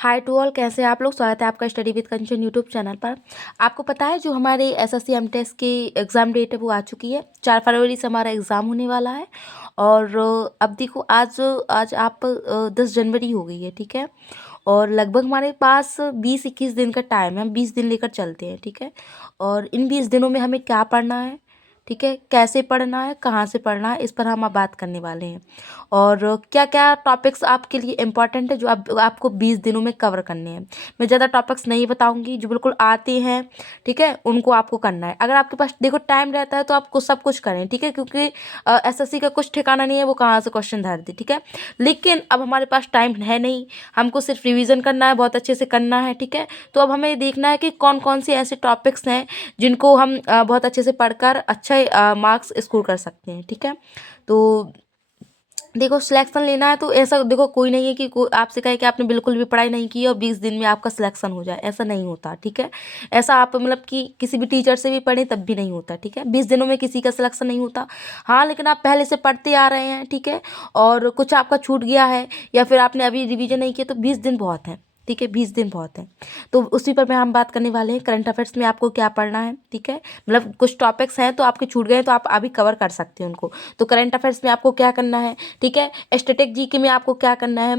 Hi to all, कैसे हैं आप लोग। स्वागत है आपका study with Kanchan YouTube channel पर। आपको पता है जो हमारे एसएससी एमटेस की एग्ज़ाम डेट है वो आ चुकी है। 4 फरवरी से हमारा एग्ज़ाम होने वाला है। और अब देखो आज आज आप 10 जनवरी हो गई है, ठीक है। और लगभग हमारे पास 20-21 दिन का टाइम है। हम 20 दिन लेकर चलते हैं, ठीक है। और इन 20 दिनों में हमें क्या पढ़ना है, ठीक है, कैसे पढ़ना है, कहाँ से पढ़ना है, इस पर हम अब बात करने वाले हैं। और क्या क्या टॉपिक्स आपके लिए इम्पॉर्टेंट है जो आपको 20 दिनों में कवर करने हैं। मैं ज़्यादा टॉपिक्स नहीं बताऊंगी, जो बिल्कुल आते हैं, ठीक है, उनको आपको करना है। अगर आपके पास देखो टाइम रहता है तो आपको सब कुछ करें, ठीक है, क्योंकि एसएससी का कुछ ठिकाना नहीं है वो कहाँ से क्वेश्चन धर दे, ठीक है। लेकिन अब हमारे पास टाइम है नहीं, हमको सिर्फ रिवीजन करना है, बहुत अच्छे से करना है, ठीक है। तो अब हमें देखना है कि कौन कौन से ऐसे टॉपिक्स हैं जिनको हम बहुत अच्छे से पढ़कर अच्छे मार्क्स स्कोर कर सकते हैं, ठीक है। तो देखो सिलेक्शन लेना है तो ऐसा देखो कोई नहीं है कि आपसे कहे कि आपने बिल्कुल भी पढ़ाई नहीं की और 20 दिन में आपका सिलेक्शन हो जाए, ऐसा नहीं होता, ठीक है। ऐसा आप मतलब कि किसी भी टीचर से भी पढ़ें तब भी नहीं होता, ठीक है। 20 दिनों में किसी का सिलेक्शन नहीं होता। हाँ, लेकिन आप पहले से पढ़ते आ रहे हैं, ठीक है, और कुछ आपका छूट गया है या फिर आपने अभी रिविजन नहीं किया तो 20 दिन बहुत है, ठीक है, 20 दिन बहुत है। तो उसी पर मैं हम बात करने वाले हैं। करंट अफेयर्स में आपको क्या पढ़ना है, ठीक है। मतलब कुछ टॉपिक्स हैं तो आपके छूट गए हैं तो आप अभी कवर कर सकते हैं उनको। तो करंट अफेयर्स में आपको क्या करना है, ठीक है। स्टैटिक जीके में आपको क्या करना है,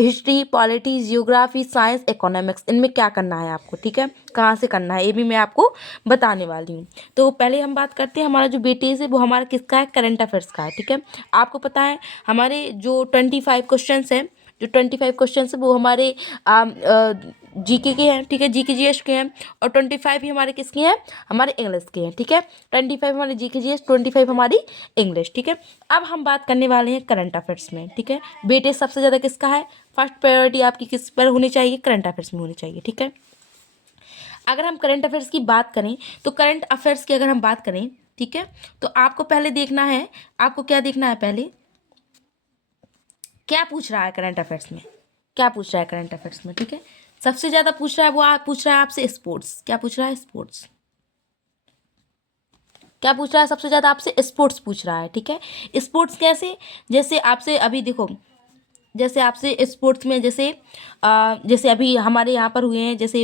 history, polity, geography, science, economics, इनमें क्या करना है आपको, ठीक है, कहाँ से करना है ये भी मैं आपको बताने वाली हूँ। तो पहले हम बात करते हैं, हमारा जो वेटेज है वो हमारा किसका है, करंट अफेयर्स का है, ठीक है। आपको पता है हमारे जो 25 क्वेश्चन हैं, जो 25 क्वेश्चन है वो हमारे जीके के हैं, ठीक है, जीके जीएस के हैं। और 25 ही हमारे किसके हैं, हमारे इंग्लिश के हैं, ठीक है। 25 हमारे जीके जीएस, 25 हमारी इंग्लिश, ठीक है। अब हम बात करने वाले हैं करंट अफेयर्स में, ठीक है। वेटेज सबसे ज़्यादा किसका है, फर्स्ट प्रायोरिटी आपकी किस पर होनी चाहिए, करंट अफेयर्स में होनी चाहिए, ठीक है। अगर हम करंट अफेयर्स की बात करें तो करंट अफेयर्स की अगर हम बात करें, ठीक है, तो आपको पहले देखना है, आपको क्या देखना है, पहले क्या पूछ रहा है करंट अफेयर्स में, क्या पूछ रहा है करंट अफेयर्स में, ठीक है। सबसे ज़्यादा पूछ रहा है वो पूछ रहा है आपसे स्पोर्ट्स। क्या पूछ रहा है, स्पोर्ट्स। क्या पूछ रहा है, सबसे ज़्यादा आपसे स्पोर्ट्स पूछ रहा है, ठीक है। स्पोर्ट्स कैसे, जैसे आपसे अभी देखो, जैसे आपसे स्पोर्ट्स में जैसे अभी हमारे यहाँ पर हुए हैं, जैसे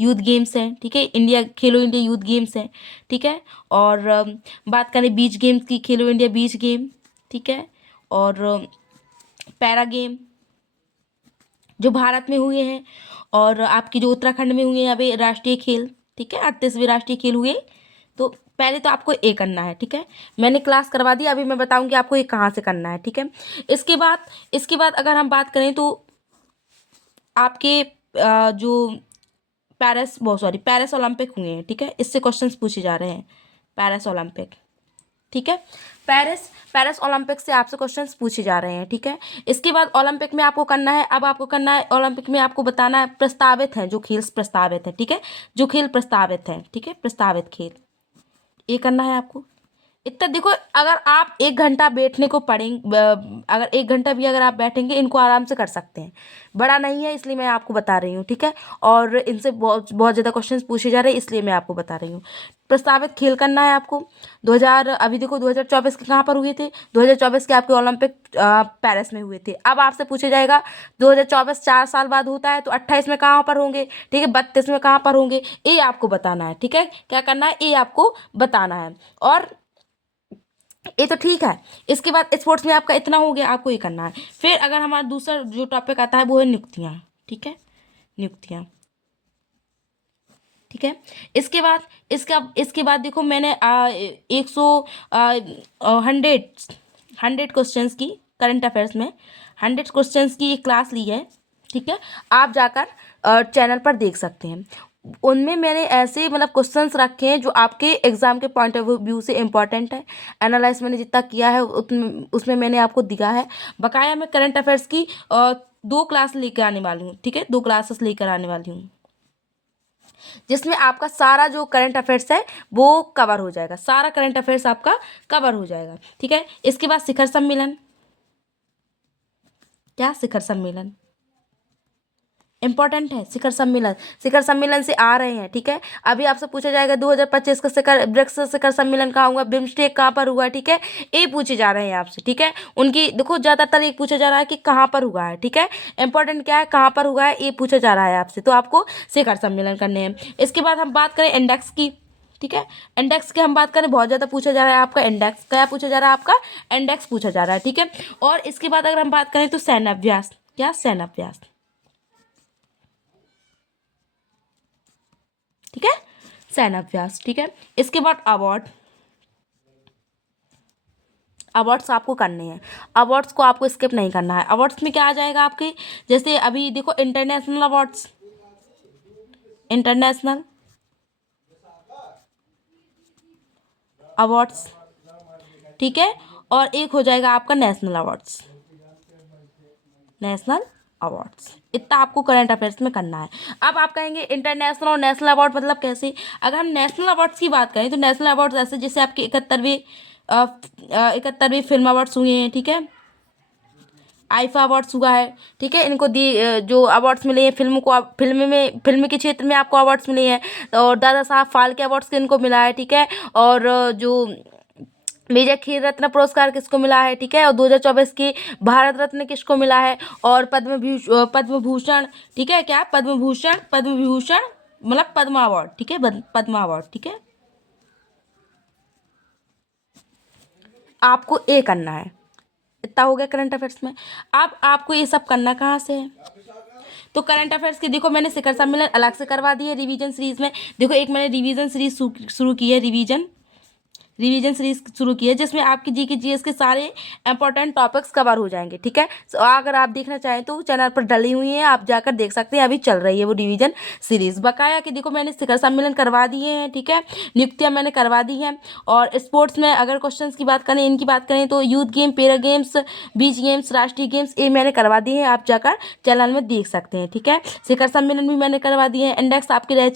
यूथ गेम्स हैं, ठीक है, इंडिया खेलो इंडिया यूथ गेम्स हैं, ठीक है। और बात करें बीच गेम्स की, खेलो इंडिया बीच गेम, ठीक है। और पैरा गेम जो भारत में हुए हैं, और आपकी जो उत्तराखंड में हुए हैं अभी राष्ट्रीय खेल, ठीक है, 38वें राष्ट्रीय खेल हुए। तो पहले तो आपको ए करना है, ठीक है। मैंने क्लास करवा दी, अभी मैं बताऊंगी आपको ये कहाँ से करना है, ठीक है। इसके बाद अगर हम बात करें तो आपके जो पेरिस ओलंपिक हुए हैं, ठीक है, इससे क्वेश्चंस पूछे जा रहे हैं। पेरिस ओलंपिक, ठीक है, पेरिस पेरिस ओलंपिक से आपसे क्वेश्चंस पूछे जा रहे हैं, ठीक है। इसके बाद ओलंपिक में आपको करना है, अब आपको करना है ओलंपिक में आपको बताना है प्रस्तावित है जो खेल प्रस्तावित है, ठीक है, जो खेल प्रस्तावित है, ठीक है, प्रस्तावित खेल, ये करना है आपको। इतना देखो, अगर आप 1 घंटा बैठने को पढ़ेंगे, अगर 1 घंटा भी अगर आप बैठेंगे इनको आराम से कर सकते हैं। बड़ा नहीं है इसलिए मैं आपको बता रही हूँ, ठीक है। और इनसे बहुत बहुत ज़्यादा क्वेश्चंस पूछे जा रहे हैं इसलिए मैं आपको बता रही हूँ। प्रस्तावित खेल करना है आपको। 2000 अभी देखो 2024 के कहाँ पर हुए थे, 2024 के आपके ओलंपिक पेरिस में हुए थे। अब आपसे पूछा जाएगा 2024 4 साल बाद होता है तो 28 में कहाँ पर होंगे, ठीक है, 32 में कहाँ पर होंगे, ये आपको बताना है, ठीक है। क्या करना है, ये आपको बताना है। और ये तो ठीक है। इसके बाद स्पोर्ट्स में आपका इतना हो गया, आपको ये करना है। फिर अगर हमारा दूसरा जो टॉपिक आता है वो है नियुक्तियाँ, ठीक है, नियुक्तियाँ, ठीक है। इसके बाद देखो मैंने 100 क्वेश्चंस की करंट अफेयर्स में 100 क्वेश्चंस की एक क्लास ली है, ठीक है। आप जाकर चैनल पर देख सकते हैं। उनमें मैंने ऐसे मतलब क्वेश्चंस रखे हैं जो आपके एग्जाम के पॉइंट ऑफ व्यू से इंपॉर्टेंट है। एनालाइज मैंने जितना किया है उसमें मैंने आपको दिया है। बकाया मैं करंट अफेयर्स की 2 क्लास लेकर आने वाली हूँ, ठीक है, 2 क्लासेस लेकर आने वाली हूँ जिसमें आपका सारा जो करंट अफेयर्स है वो कवर हो जाएगा, सारा करंट अफेयर्स आपका कवर हो जाएगा, ठीक है। इसके बाद शिखर सम्मेलन, क्या शिखर सम्मेलन, इंपॉर्टेंट है। शिखर सम्मेलन, शिखर सम्मेलन से आ रहे हैं, ठीक है। अभी आपसे पूछा जाएगा 2025 का शिखर ब्रिक्स शिखर सम्मेलन कहाँ हुआ, बिम्स्टेक कहाँ पर हुआ, ठीक है। ये पूछे जा रहे हैं आपसे, ठीक है। उनकी देखो ज़्यादातर ये पूछा जा रहा है कि कहाँ पर हुआ है, ठीक है। इंपॉर्टेंट क्या है, कहाँ पर हुआ है, ये पूछा जा रहा है आपसे, तो आपको शिखर सम्मेलन करने हैं। इसके बाद हम बात करें इंडेक्स की, ठीक है। इंडेक्स की हम बात करें, बहुत ज़्यादा पूछा जा रहा है आपका इंडेक्स, क्या पूछा जा रहा है आपका इंडेक्स पूछा जा रहा है, ठीक है। और इसके बाद अगर हम बात करें तो सैन्याभ्यास, क्या सैन्याभ्यास, ठीक है, सैन्याभ्यास, ठीक है। इसके बाद अवार्ड, अवार्ड्स आपको करने हैं, अवार्ड्स को आपको स्किप नहीं करना है। अवार्ड्स में क्या आ जाएगा आपके, जैसे अभी देखो इंटरनेशनल अवार्ड्स, इंटरनेशनल अवार्ड्स, ठीक है। और एक हो जाएगा आपका नेशनल अवार्ड्स, नेशनल अवार्ड्स। इतना आपको करंट अफेयर्स में करना है। अब आप कहेंगे इंटरनेशनल और नेशनल अवार्ड मतलब कैसे। अगर हम नेशनल अवार्ड्स की बात करें तो नेशनल अवार्ड्स ऐसे जैसे आपके 71वीं फिल्म अवार्ड्स हुए हैं, ठीक है। आईफा अवार्ड्स हुआ है, ठीक है। इनको दी जो अवार्ड्स मिले हैं फिल्म को, फिल्म के क्षेत्र में आपको अवार्ड्स मिले हैं। और दादा साहब फाल्के अवार्ड्स इनको मिला है, ठीक है। और जो मेजर खेल रत्न पुरस्कार किसको मिला है, ठीक है। और 2024 की भारत रत्न किसको मिला है। और पद्म भूषण, ठीक है, क्या पद्म विभूषण मतलब पद्मा अवार्ड, ठीक है, पद्मा अवार्ड, ठीक है। आपको ये करना है। इतना हो गया करंट अफेयर्स में। अब आपको ये सब करना कहाँ से है, तो करंट अफेयर्स के देखो मैंने शिखर सम्मेलन अलग से करवा दी है रिवीजन सीरीज में। देखो एक मैंने रिवीजन सीरीज शुरू की है, रिवीजन सीरीज शुरू की है, जिसमें आपकी जीके जीएस के सारे इंपॉर्टेंट टॉपिक्स कवर हो जाएंगे, ठीक है। तो अगर आप देखना चाहें तो चैनल पर डली हुई है, आप जाकर देख सकते हैं, अभी चल रही है वो रिवीजन सीरीज। बकाया कि देखो मैंने शिखर सम्मेलन करवा दिए हैं, ठीक है, नियुक्तियां मैंने करवा दी हैं। और स्पोर्ट्स में अगर क्वेश्चन की बात करें, इनकी बात करें तो youth game, para games, beach games, राष्ट्रीय गेम्स, ये मैंने करवा दिए हैं, आप जाकर चैनल में देख सकते हैं, ठीक है। शिखर सम्मेलन भी मैंने करवा दिए हैं, इंडेक्स आपके रह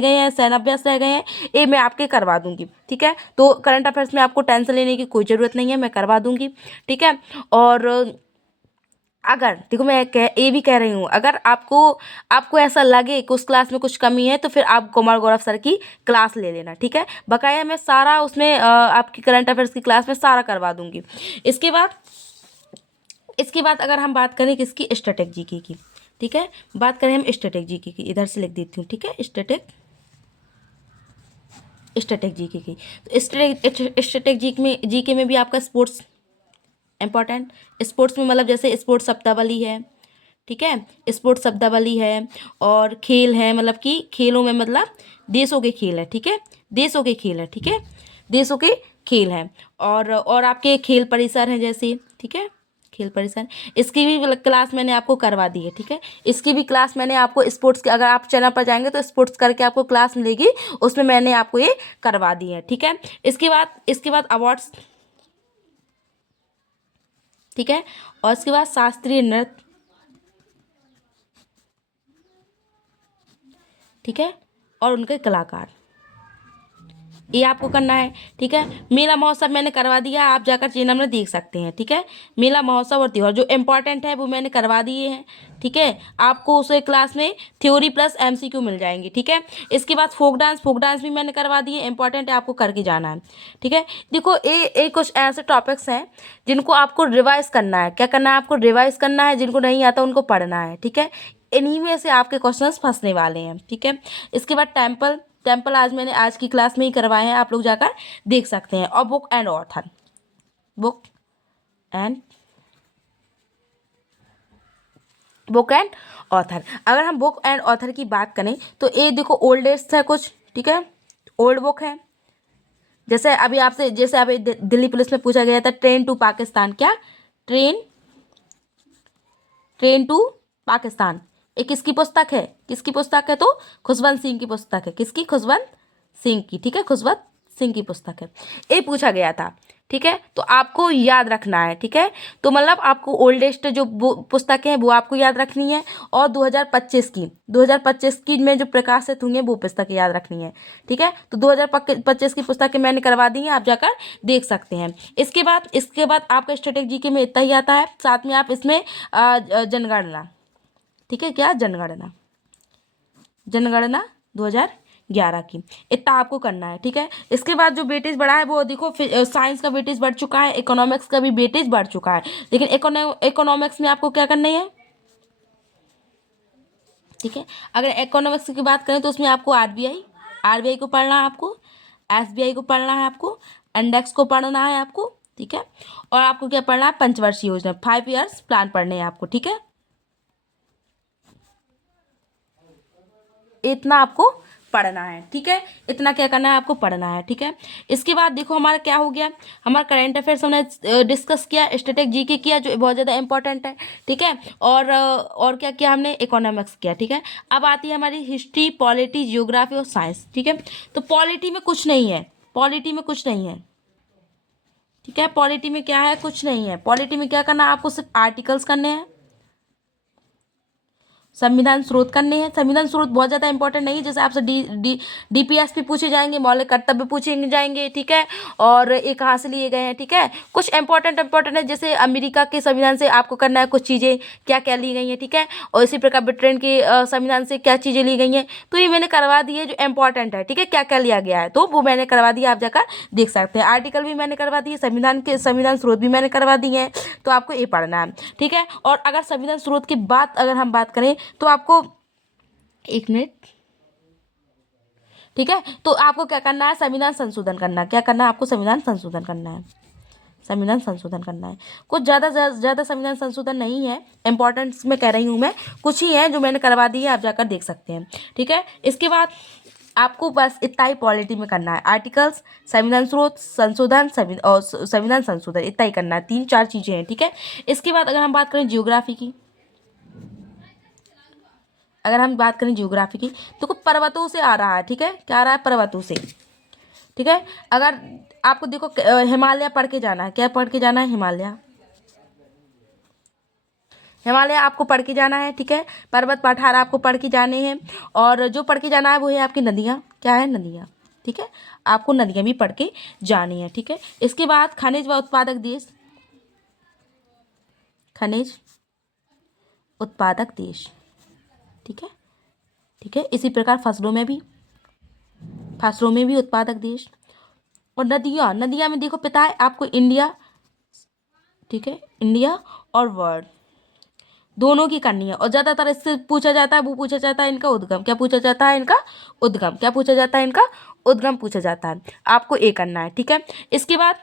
गए हैं, सैन्याभ्यास रह गए हैं, ये मैं आपके करवा दूंगी, ठीक है। तो करंट अफेयर्स में आपको टेंशन लेने की कोई ज़रूरत नहीं है, मैं करवा दूंगी, ठीक है। और अगर देखो मैं ये भी कह रही हूँ, अगर आपको ऐसा लगे कि उस क्लास में कुछ कमी है तो फिर आप कुमार गौरव सर की क्लास ले लेना, ठीक है। बकाया मैं सारा उसमें आपकी करंट अफेयर्स की क्लास में सारा करवा दूंगी। इसके बाद अगर हम बात करें किसकी, स्टैटिक जीके की, ठीक है। बात करें हम स्टैटिक जीके की, इधर से लिख देती हूँ, ठीक है, स्टैटिक जीके की। तो स्टैटिक जीके में भी आपका स्पोर्ट्स इंपॉर्टेंट, स्पोर्ट्स में मतलब जैसे स्पोर्ट्स शब्दावली है, ठीक है, स्पोर्ट्स शब्दावली है। और खेल है, मतलब कि खेलों में मतलब देशों के खेल है, ठीक है, देशों के खेल है, ठीक है, देशों के खेल हैं। और आपके खेल परिसर हैं जैसे, ठीक है, खेल परिसर, इसकी भी क्लास मैंने आपको करवा दी है, ठीक है। इसकी भी क्लास मैंने आपको स्पोर्ट्स की, अगर आप चैनल पर जाएंगे तो स्पोर्ट्स करके आपको क्लास मिलेगी, उसमें मैंने आपको ये करवा दी है, ठीक है। इसके बाद अवार्ड्स, ठीक है। और इसके बाद शास्त्रीय नृत्य, ठीक है, और उनके कलाकार, ये आपको करना है, ठीक है। मेला महोत्सव मैंने करवा दिया, आप जाकर चैनल में देख सकते हैं, ठीक है। मेला महोत्सव और त्योहार जो इम्पोर्टेंट है वो मैंने करवा दिए हैं, ठीक है। आपको उस क्लास में थ्योरी प्लस एमसीक्यू मिल जाएंगे, ठीक है। इसके बाद फोक डांस भी मैंने करवा दिए, इंपॉर्टेंट है, आपको करके जाना है, ठीक है। देखो ये कुछ ऐसे टॉपिक्स हैं जिनको आपको रिवाइज करना है, क्या करना है, आपको रिवाइज करना है, जिनको नहीं आता उनको पढ़ना है, ठीक है। इन्हीं में से आपके क्वेश्चंस फंसने वाले हैं, ठीक है। इसके बाद टेम्पल आज की क्लास में ही करवाए हैं, आप लोग जाकर देख सकते हैं। और बुक एंड ऑथर, अगर हम बुक एंड ऑथर की बात करें तो ये देखो ओल्डेस्ट है कुछ, ठीक है, ओल्ड बुक है। जैसे अभी दिल्ली पुलिस में पूछा गया था, ट्रेन टू पाकिस्तान, क्या ट्रेन टू पाकिस्तान, ये किसकी पुस्तक है, तो खुशवंत सिंह की पुस्तक है, किसकी, खुशवंत सिंह की, ठीक है, खुशवंत सिंह की पुस्तक है, ये पूछा गया था, ठीक है। तो आपको याद रखना है, ठीक है। तो मतलब आपको ओल्डेस्ट जो पुस्तकें हैं वो आपको याद रखनी है। और 2025 की में जो प्रकाशित हुई हैं वो पुस्तकें याद रखनी है, ठीक है। तो 2025 की पुस्तकें मैंने करवा दी हैं, आप जाकर देख सकते हैं। इसके बाद आपका स्टैटिक जीके में इतना ही आता है, साथ में आप इसमें जनगणना, ठीक है, क्या जनगणना, जनगणना 2011 की, इतना आपको करना है। ठीक है, इसके बाद जो वेटेज बढ़ा है वो देखो, साइंस का वेटेज बढ़ चुका है, इकोनॉमिक्स का भी वेटेज बढ़ चुका है, लेकिन इकोनॉमिक्स में आपको क्या करना है। ठीक है, अगर इकोनॉमिक्स की बात करें तो उसमें आपको आरबीआई को पढ़ना है, आपको एसबीआई को पढ़ना है, आपको इंडेक्स को पढ़ना है आपको। ठीक है, और आपको क्या पढ़ना है, पंचवर्षीय योजना, 5 ईयर्स प्लान पढ़ने हैं आपको। ठीक है, इतना आपको पढ़ना है। ठीक है, इतना क्या करना है, आपको पढ़ना है। ठीक है, इसके बाद देखो हमारा क्या हो गया, हमारा करंट अफेयर्स हमने डिस्कस किया, स्टैटिक जीके किया जो बहुत ज़्यादा इंपॉर्टेंट है। ठीक है, और क्या किया हमने, इकोनॉमिक्स किया। ठीक है, अब आती है हमारी हिस्ट्री, पॉलिटी, जियोग्राफी और साइंस। ठीक है, तो पॉलिटी में कुछ नहीं है, पॉलिटी में कुछ नहीं है। ठीक है, पॉलिटी में क्या है, कुछ नहीं है। पॉलिटी में क्या करना है, आपको सिर्फ आर्टिकल्स करने हैं, संविधान स्रोत करने हैं। संविधान स्रोत बहुत ज़्यादा इंपॉर्टेंट नहीं है, जैसे आपसे डीपीएस पे पूछे जाएंगे, मौलिक कर्तव्य पूछे जाएंगे। ठीक है, और ये कहाँ से लिए गए हैं। ठीक है, कुछ इंपॉर्टेंट है, जैसे अमेरिका के संविधान से आपको करना है कुछ चीज़ें क्या क्या ली गई हैं। ठीक है, और इसी प्रकार ब्रिटेन के संविधान से क्या चीज़ें ली गई हैं, तो ये मैंने करवा दी है जो इंपॉर्टेंट है। ठीक है, क्या क्या लिया गया है तो वो मैंने करवा दिया, आप जाकर देख सकते हैं। आर्टिकल भी मैंने करवा दिए, संविधान स्रोत भी मैंने करवा दिए हैं, तो आपको ये पढ़ना है। ठीक है, और अगर संविधान स्रोत की बात अगर हम बात करें तो आपको, एक मिनट, ठीक है, तो आपको क्या करना है, संविधान संशोधन करना है। क्या करना है आपको, संविधान संशोधन करना है, संविधान संशोधन करना है। कुछ ज़्यादा संविधान संशोधन नहीं है, इंपॉर्टेंस में कह रही हूँ मैं, कुछ ही है जो मैंने करवा दी है, आप जाकर देख सकते हैं। ठीक है, इसके बाद आपको बस इतना ही पॉलिटी में करना है, आर्टिकल्स, संविधान स्रोत, संशोधन, और संविधान संशोधन, इतना ही करना है, 3-4 चीज़ें हैं। ठीक है, इसके बाद अगर हम बात करें जियोग्राफी की, अगर हम बात करें ज्योग्राफी की, तो पर्वतों से आ रहा है। ठीक है, क्या आ रहा है, पर्वतों से। ठीक है, अगर आपको देखो हिमालय पढ़ के जाना है, क्या पढ़ के जाना है, हिमालय, हिमालय आपको पढ़ के जाना है। ठीक है, पर्वत पठार आपको पढ़ के जाने हैं, और जो पढ़ के जाना है वो है आपकी नदियाँ, क्या है, नदियाँ। ठीक है, आपको नदियाँ भी पढ़ के जानी है। ठीक है, इसके बाद खनिज व उत्पादक देश, खनिज उत्पादक देश। ठीक है, ठीक है, इसी प्रकार फसलों में भी उत्पादक देश। और नदियाँ में देखो पता है आपको, इंडिया, ठीक है, इंडिया और वर्ल्ड दोनों की करनी है। और ज़्यादातर इससे पूछा जाता है, वो पूछा जाता है इनका उद्गम, क्या पूछा जाता है, इनका उद्गम, क्या पूछा जाता है, इनका उद्गम पूछा जाता है, आपको ये करना है। ठीक है, इसके बाद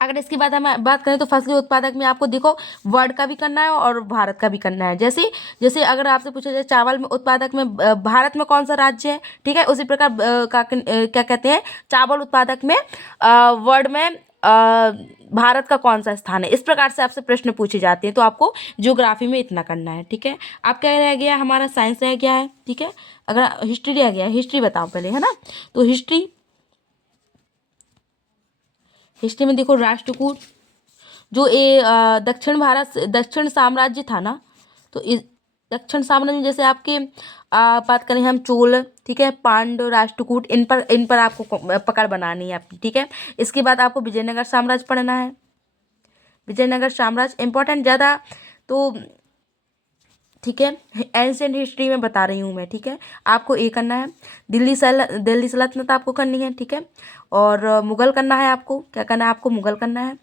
अगर इसके बाद हम बात करें तो फसली उत्पादक में आपको देखो वर्ल्ड का भी करना है और भारत का भी करना है। जैसे जैसे अगर आपसे पूछा जाए चावल में उत्पादक में भारत में कौन सा राज्य है, ठीक है, उसी प्रकार क्या कहते हैं, चावल उत्पादक में वर्ल्ड में भारत का कौन सा स्थान है, इस प्रकार से आपसे प्रश्न पूछे जाते हैं। तो आपको ज्योग्राफी में इतना करना है। ठीक है, आप क्या रह गया, हमारा साइंस रह गया है। ठीक है, अगर हिस्ट्री रह गया, हिस्ट्री बताओ पहले, है ना, तो हिस्ट्री में देखो राष्ट्रकूट, जो ये दक्षिण साम्राज्य था ना, तो इस दक्षिण साम्राज्य में जैसे आपके बात करें हम चोल, ठीक है, पांड्य, राष्ट्रकूट, इन पर आपको पकड़ बनानी है अपनी। ठीक है, इसके बाद आपको विजयनगर साम्राज्य पढ़ना है, विजयनगर साम्राज्य इंपॉर्टेंट ज़्यादा, तो ठीक है, एंशिएंट हिस्ट्री में बता रही हूँ मैं। ठीक है, आपको ये करना है, दिल्ली सल्तनत आपको करनी है। ठीक है, और मुगल करना है, आपको क्या करना है, आपको मुगल करना है।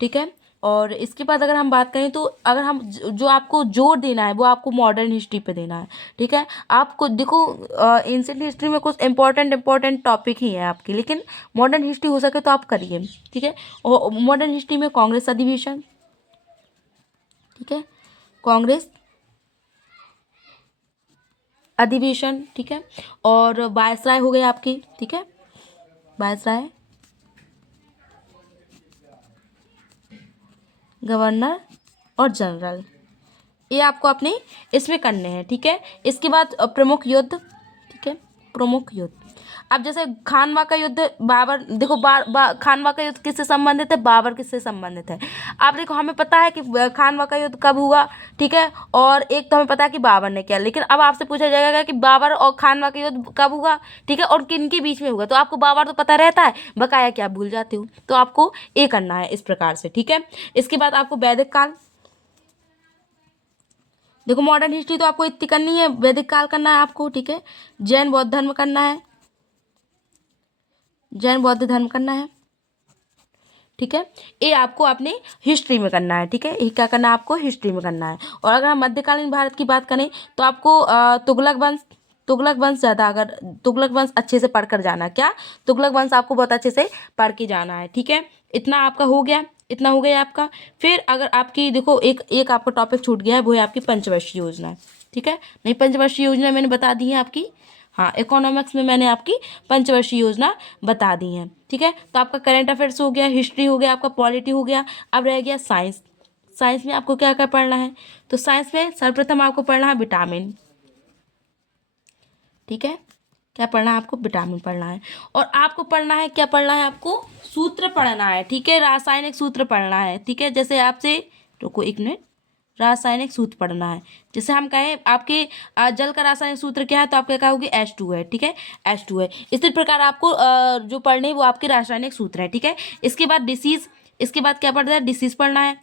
ठीक है, और इसके बाद अगर हम बात करें तो अगर हम जो आपको जोर देना है वो आपको मॉडर्न हिस्ट्री पे देना है। ठीक है, आपको देखो एंशिएंट हिस्ट्री में कुछ इंपॉर्टेंट टॉपिक ही है आपके, लेकिन मॉडर्न हिस्ट्री हो सके तो आप करिए। ठीक है, और मॉडर्न हिस्ट्री में कांग्रेस अधिवेशन, ठीक है, कांग्रेस अधिवेशन, ठीक है, और वायसराय हो गए आपकी। ठीक है, वायसराय, गवर्नर और जनरल, ये आपको अपने इसमें करने हैं। ठीक है, इसके बाद प्रमुख युद्ध, ठीक है, प्रमुख युद्ध, अब जैसे खानवा का युद्ध, बाबर, देखो खानवा का युद्ध किससे संबंधित है, बाबर किससे संबंधित है। आप देखो हमें पता है कि खानवा का युद्ध कब हुआ, ठीक है, और एक तो हमें पता है कि बाबर ने किया, लेकिन अब आपसे पूछा जाएगा कि बाबर और खानवा का युद्ध कब हुआ, ठीक है, और किन के बीच में हुआ, तो आपको बाबर तो पता रहता है, बकाया क्या भूल जाते हो, तो आपको ये करना है इस प्रकार से। ठीक है, इसके बाद आपको वैदिक काल, देखो मॉडर्न हिस्ट्री तो आपको इतनी करनी है, वैदिक काल करना है आपको, ठीक है, जैन बौद्ध धर्म करना है, जैन बौद्ध धर्म करना है, ठीक है, ये आपको अपने हिस्ट्री में करना है, ठीक है, ये क्या करना है आपको हिस्ट्री में करना है। और अगर हम मध्यकालीन भारत की बात करें तो आपको तुगलक वंश ज़्यादा, अगर तुगलक वंश अच्छे से पढ़कर जाना, क्या तुगलक वंश आपको बहुत अच्छे से पढ़ के जाना है, ठीक है। इतना आपका हो गया, इतना हो गया आपका। फिर अगर आपकी देखो एक एक आपका टॉपिक छूट गया है, वो है आपकी पंचवर्षीय योजना, ठीक है। नहीं, पंचवर्षीय योजना मैंने बता दी है आपकी, हाँ, इकोनॉमिक्स में मैंने आपकी पंचवर्षीय योजना बता दी है, ठीक है। तो आपका करंट अफेयर्स हो गया, हिस्ट्री हो गया, आपका पॉलिटी हो गया। अब रह गया साइंस। साइंस में आपको क्या क्या पढ़ना है, तो साइंस में सर्वप्रथम आपको पढ़ना है विटामिन, ठीक है, क्या पढ़ना है आपको विटामिन पढ़ना है। और आपको पढ़ना है, क्या पढ़ना है आपको सूत्र पढ़ना है, ठीक है, रासायनिक सूत्र पढ़ना है, ठीक है। जैसे आपसे, रुको एक मिनट, रासायनिक सूत्र पढ़ना है। जैसे हम कहें आपके जल का रासायनिक सूत्र क्या है, तो आप क्या कहोगे H2 है, ठीक है, H2 है। इसी प्रकार आपको जो पढ़ने हैं वो आपके रासायनिक सूत्र है, ठीक है। इसके बाद डिसीज, इसके बाद क्या पढ़ना है, डिसीज पढ़ना है,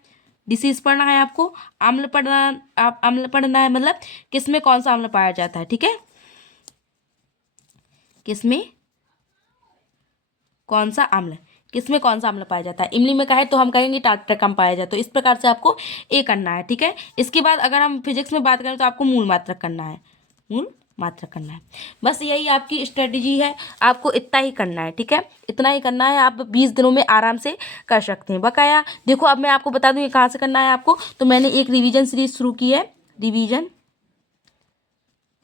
डिसीज पढ़ना है आपको। अम्ल पढ़ना, आप अम्ल पढ़ना है, मतलब किसमें कौन सा अम्ल पाया जाता है, ठीक है, किसमें कौन सा अम्ल, किसमें कौन सा अम्ल पाया जाता है। इमली में कहे तो हम कहेंगे टाट्राकम पाया जाता है। तो इस प्रकार से आपको ये करना है, ठीक है। इसके बाद अगर हम फिजिक्स में बात करें तो आपको मूल मात्रक करना है, मूल मात्रक करना है। बस यही आपकी स्ट्रेटेजी है, आपको इतना ही करना है, ठीक है, इतना ही करना है। आप 20 दिनों में आराम से कर सकते हैं। बकाया देखो, अब मैं आपको बता दूँ ये कहाँ से करना है आपको। तो मैंने एक रिवीजन सीरीज शुरू की है,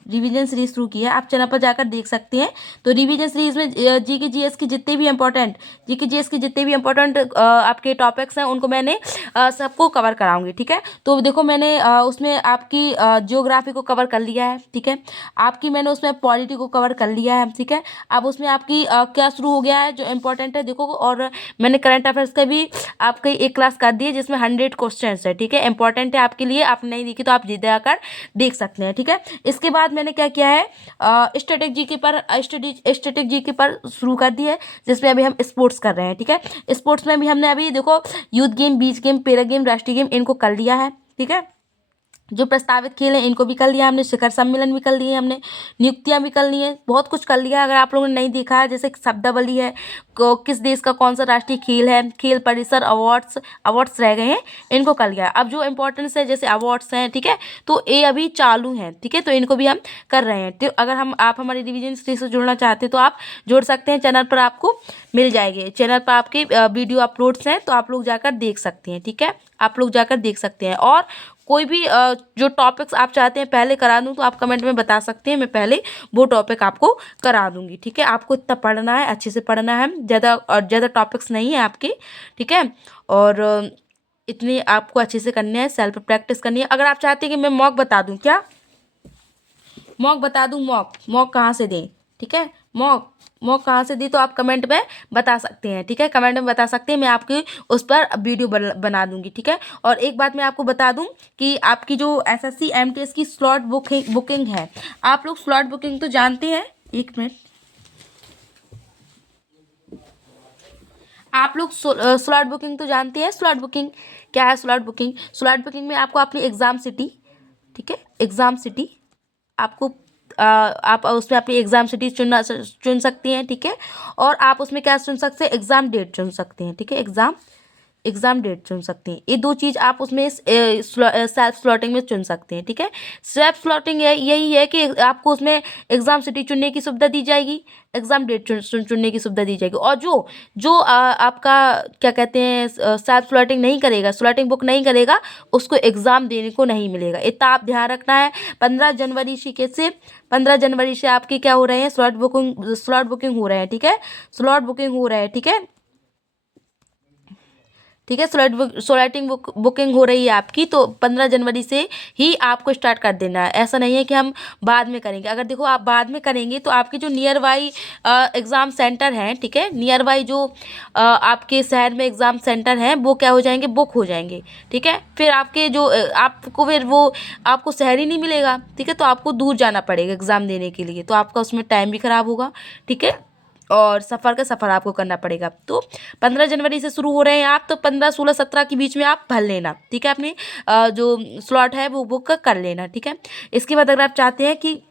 रिवीजन सीरीज शुरू की है, आप चैनल पर जाकर देख सकते हैं। तो रिवीजन सीरीज में जीके जीएस की जितने भी इंपॉर्टेंट आपके टॉपिक्स हैं उनको मैंने सबको कवर कराऊंगी, ठीक है। तो देखो मैंने उसमें आपकी जियोग्राफी को कवर कर लिया है, ठीक है, आपकी मैंने उसमें पॉलिटी को कवर कर लिया है, ठीक है। अब उसमें आपकी क्या शुरू हो गया है जो इंपॉर्टेंट है देखो। और मैंने करंट अफेयर्स का भी आपकी एक क्लास कर दी है जिसमें 100 क्वेश्चन है, ठीक है, इंपॉर्टेंट है आपके लिए। आप नहीं देखी तो आप जाकर देख सकते हैं, ठीक है। इसके बाद मैंने क्या किया है, स्टैटिक जीके पर शुरू कर दी है, जिसमें अभी हम स्पोर्ट्स कर रहे हैं, ठीक है। स्पोर्ट्स में भी हमने अभी देखो यूथ गेम, बीच गेम, पैरा गेम, राष्ट्रीय गेम, इनको कर लिया है, ठीक है। जो प्रस्तावित खेल हैं इनको भी कर लिया हमने, शिखर सम्मेलन भी कर लिए हमने, नियुक्तियां भी कर ली हैं, बहुत कुछ कर लिया। अगर आप लोगों ने नहीं देखा है, जैसे शब्दावली है, किस देश का कौन सा राष्ट्रीय खेल है, खेल परिसर, अवार्ड्स रह गए हैं, इनको कर लिया। अब जो इम्पोर्टेंस है जैसे अवार्ड्स हैं, ठीक है, तो ये अभी चालू हैं, ठीक है, तो इनको भी हम कर रहे हैं। तो अगर आप हमारी रिवीजन सीरीज से जुड़ना चाहते हैं तो आप जुड़ सकते हैं, चैनल पर आपको मिल जाएंगे, चैनल पर आपके वीडियो अपलोड्स हैं, तो आप लोग जाकर देख सकते हैं, ठीक है, आप लोग जाकर देख सकते हैं। और कोई भी जो टॉपिक्स आप चाहते हैं पहले करा दूं तो आप कमेंट में बता सकते हैं, मैं पहले वो टॉपिक आपको करा दूंगी, ठीक है। आपको इतना पढ़ना है, अच्छे से पढ़ना है, ज़्यादा टॉपिक्स नहीं है आपके, ठीक है। और इतनी आपको अच्छे से करने हैं, सेल्फ प्रैक्टिस करनी है। अगर आप चाहते हैं कि मैं मॉक बता दूं, क्या मॉक बता दूं, मॉक कहाँ से दें, ठीक है, मॉक कहाँ से दी तो आप कमेंट में बता सकते हैं, ठीक है, कमेंट में बता सकते हैं, मैं आपकी उस पर वीडियो बना दूंगी, ठीक है। और एक बात मैं आपको बता दूं कि आपकी जो एसएससी एमटीएस की स्लॉट बुकिंग है, आप लोग स्लॉट बुकिंग तो जानते हैं, एक मिनट, आप लोग स्लॉट बुकिंग तो जानते हैं। स्लॉट बुकिंग क्या है, स्लॉट बुकिंग में आपको अपनी एग्ज़ाम सिटी, ठीक है, एग्ज़ाम सिटी आपको आप उसमें अपनी एग्ज़ाम सिटी चुन सकती हैं, ठीक है। और आप उसमें क्या चुन सकते हैं, एग्ज़ाम डेट चुन सकते हैं, ठीक है, एग्ज़ाम डेट चुन सकते हैं। ये दो चीज़ आप उसमें सेल्फ स्लॉटिंग में चुन सकते हैं, ठीक है। सेल्फ स्लॉटिंग यही है कि आपको उसमें एग्ज़ाम सिटी चुनने की सुविधा दी जाएगी, एग्ज़ाम डेट चुनने की सुविधा दी जाएगी। और जो आपका क्या कहते हैं सेल्फ स्लॉटिंग नहीं करेगा, स्लॉटिंग बुक नहीं करेगा, उसको एग्ज़ाम देने को नहीं मिलेगा। इतना आप ध्यान रखना है। 15 जनवरी से आपके क्या हो रहे हैं, स्लॉट बुकिंग हो रहे हैं, ठीक है, स्लॉट बुकिंग हो रहे हैं, ठीक है, ठीक है, बुकिंग हो रही है आपकी। तो 15 जनवरी से ही आपको स्टार्ट कर देना है, ऐसा नहीं है कि हम बाद में करेंगे। अगर देखो आप बाद में करेंगे तो आपके जो नियर बाई एग्ज़ाम सेंटर हैं, ठीक है, नियर बाई जो आपके शहर में एग्ज़ाम सेंटर हैं वो क्या हो जाएंगे, बुक हो जाएंगे, ठीक है। फिर आपके जो आपको शहर ही नहीं मिलेगा, ठीक है, तो आपको दूर जाना पड़ेगा एग्ज़ाम देने के लिए, तो आपका उसमें टाइम भी ख़राब होगा, ठीक है। और सफ़र का सफ़र आपको करना पड़ेगा। तो 15 जनवरी से शुरू हो रहे हैं आप, तो 15, 16, 17 के बीच में आप भर लेना, ठीक है। अपनी जो स्लॉट है वो बुक कर लेना, ठीक है। इसके बाद अगर आप चाहते हैं कि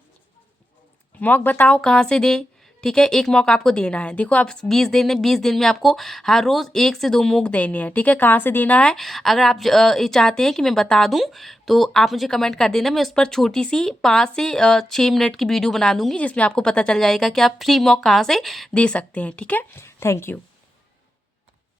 मॉक बताओ कहाँ से दें, ठीक है, एक मॉक आपको देना है। देखो आप 20 दिन में आपको हर रोज़ 1 से 2 मॉक देने हैं, ठीक है। कहाँ से देना है, अगर आप ये चाहते हैं कि मैं बता दूं तो आप मुझे कमेंट कर देना, मैं उस पर छोटी सी 5 से 6 मिनट की वीडियो बना दूंगी जिसमें आपको पता चल जाएगा कि आप फ्री मॉक कहाँ से दे सकते हैं, ठीक है। Thank you.